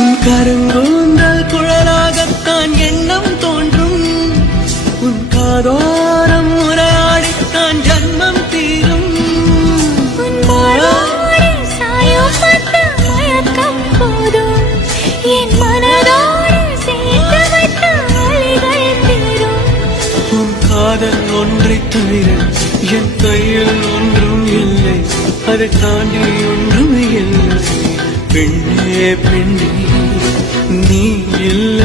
உன் கருங்கூந்தல் குழலாகத்தான் எண்ணம் தோன்றும். உன் காதோரம் உரையாடித்தான் ஜன்மம் தீரும். என் மனதோடு சேர்த்து வைத்த வழிகள் தீரும். உன் காதல் ஒன்றை தவிர என் கையில் ஒன்றும் இல்லை, அதை தாண்டி ஒன்றும் இல்லை. பெண்ணே பெண்ணே நீ இல்லை.